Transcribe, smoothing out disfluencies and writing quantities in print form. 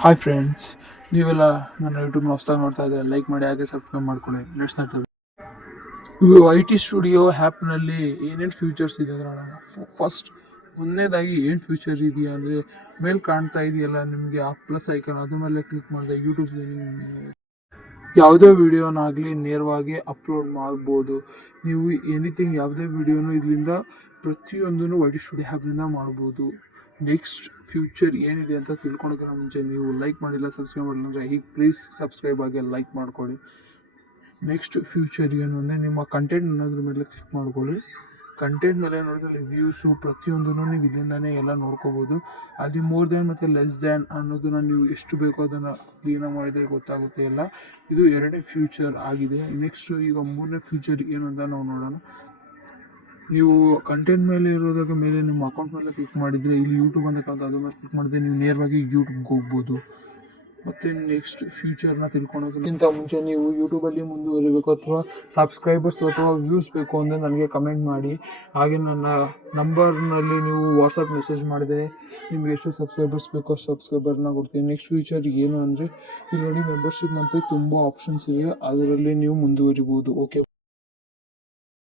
Hi friends, ನೀವೆಲ್ಲ ನನ್ನ ಯೂಟ್ಯೂಬ್ನ ಹೊಸ್ದಾಗಿ ನೋಡ್ತಾ ಇದ್ದಾರೆ. ಲೈಕ್ ಮಾಡಿ, ಹಾಗೆ ಸಬ್ಸ್ಕ್ರೈಬ್ ಮಾಡ್ಕೊಳ್ಳಿ. Let's start. I T studio ಆ್ಯಪ್ನಲ್ಲಿ ಏನೇನು ಫ್ಯೂಚರ್ಸ್ ಇದೆ ಅಂದರೆ ಫಸ್ಟ್ ಒಂದನೇದಾಗಿ ಏನು ಫ್ಯೂಚರ್ ಇದೆಯಾ ಅಂದರೆ ಮೇಲೆ ಕಾಣ್ತಾ ಇದೆಯಲ್ಲ ನಿಮಗೆ ಆ ಪ್ಲಸ್ ಐಕನ್, ಅದ್ರ ಮೇಲೆ ಕ್ಲಿಕ್ ಮಾಡಿದೆ ಯೂಟ್ಯೂಬ್ ಯಾವುದೇ ವಿಡಿಯೋನಾಗಲಿ ನೇರವಾಗಿ ಅಪ್ಲೋಡ್ ಮಾಡ್ಬೋದು. ನೀವು ಎನಿಥಿಂಗ್ ಯಾವುದೇ ವಿಡಿಯೋನು ಇದರಿಂದ ಪ್ರತಿಯೊಂದೂ ಐ ಟಿ ಸ್ಟುಡಿಯೋ ಆ್ಯಪ್ನಿಂದ ಮಾಡ್ಬೋದು. ನೆಕ್ಸ್ಟ್ ಫ್ಯೂಚರ್ ಏನಿದೆ ಅಂತ ತಿಳ್ಕೊಳೋಕ್ಕಿಂತ ಮುಂಚೆ ನೀವು ಲೈಕ್ ಮಾಡಿಲ್ಲ, ಸಬ್ಸ್ಕ್ರೈಬ್ ಮಾಡಿಲ್ಲ ಅಂದರೆ ಈಗ ಪ್ಲೀಸ್ ಸಬ್ಸ್ಕ್ರೈಬ್ ಆಗಿ ಲೈಕ್ ಮಾಡ್ಕೊಳ್ಳಿ. ನೆಕ್ಸ್ಟ್ ಫ್ಯೂಚರ್ ಏನು ಅಂದರೆ ನಿಮ್ಮ ಕಂಟೆಂಟ್ ಅನ್ನೋದ್ರ ಮೇಲೆ ಕ್ಲಿಕ್ ಮಾಡ್ಕೊಳ್ಳಿ. ಕಂಟೆಂಟ್ ಮೇಲೆ ನೋಡಿದ್ರೆ ವ್ಯೂಸು ಪ್ರತಿಯೊಂದೂ ನೀವು ಇದರಿಂದನೇ ಎಲ್ಲ ನೋಡ್ಕೋಬೋದು. ಅಲ್ಲಿ ಮೋರ್ ದ್ಯಾನ್ ಮತ್ತು ಲೆಸ್ ದ್ಯಾನ್ ಅನ್ನೋದನ್ನು ನೀವು ಎಷ್ಟು ಬೇಕೋ ಅದನ್ನು ಕ್ಲೀನಾಗಿ ಮಾಡಿದರೆ ಗೊತ್ತಾಗುತ್ತೆ ಎಲ್ಲ. ಇದು ಎರಡನೇ ಫ್ಯೂಚರ್ ಆಗಿದೆ. ನೆಕ್ಸ್ಟು ಈಗ ಮೂರನೇ ಫ್ಯೂಚರ್ ಏನು ಅಂತ ನಾವು ನೋಡೋಣ. ನೀವು ಕಂಟೆಂಟ್ ಮೇಲೆ ಇರೋದಾಗ ಮೇಲೆ ನಿಮ್ಮ ಅಕೌಂಟ್ ಮೇಲೆ ಕ್ಲಿಕ್ ಮಾಡಿದರೆ ಇಲ್ಲಿ ಯೂಟ್ಯೂಬ್ ಅಂತ ಕಾಣ್ತಾ, ಅದ್ರ ಮೇಲೆ ಕ್ಲಿಕ್ ಮಾಡಿದ್ರೆ ನೀವು ನೇರವಾಗಿ ಯೂಟ್ಯೂಬ್ಗೆ ಹೋಗ್ಬೋದು. ಮತ್ತು ನೆಕ್ಸ್ಟ್ ಫ್ಯೂಚರ್ನ ತಿಳ್ಕೊಳೋಕ್ಕಿಂತ ಮುಂಚೆ ನೀವು ಯೂಟ್ಯೂಬಲ್ಲಿ ಮುಂದುವರಿಬೇಕು ಅಥವಾ ಸಬ್ಸ್ಕ್ರೈಬರ್ಸ್ ಅಥವಾ ವ್ಯೂಸ್ ಬೇಕು ಅಂದರೆ ನನಗೆ ಕಮೆಂಟ್ ಮಾಡಿ. ಹಾಗೆ ನನ್ನ ನಂಬರ್ನಲ್ಲಿ ನೀವು ವಾಟ್ಸಪ್ ಮೆಸೇಜ್ ಮಾಡಿದರೆ ನಿಮಗೆ ಎಷ್ಟು ಸಬ್ಸ್ಕ್ರೈಬರ್ಸ್ ಬೇಕೋ ಅಷ್ಟು ಸಬ್ಸ್ಕ್ರೈಬರ್ನ ಕೊಡ್ತೀನಿ. ನೆಕ್ಸ್ಟ್ ಫ್ಯೂಚರ್ ಏನು ಅಂದರೆ ಇಲ್ಲಿ ನೋಡಿ ಮೆಂಬರ್ಶಿಪ್ ಮತ್ತು ತುಂಬ ಆಪ್ಷನ್ಸ್ ಇವೆ, ಅದರಲ್ಲಿ ನೀವು ಮುಂದುವರಿಬೋದು. ಓಕೆ.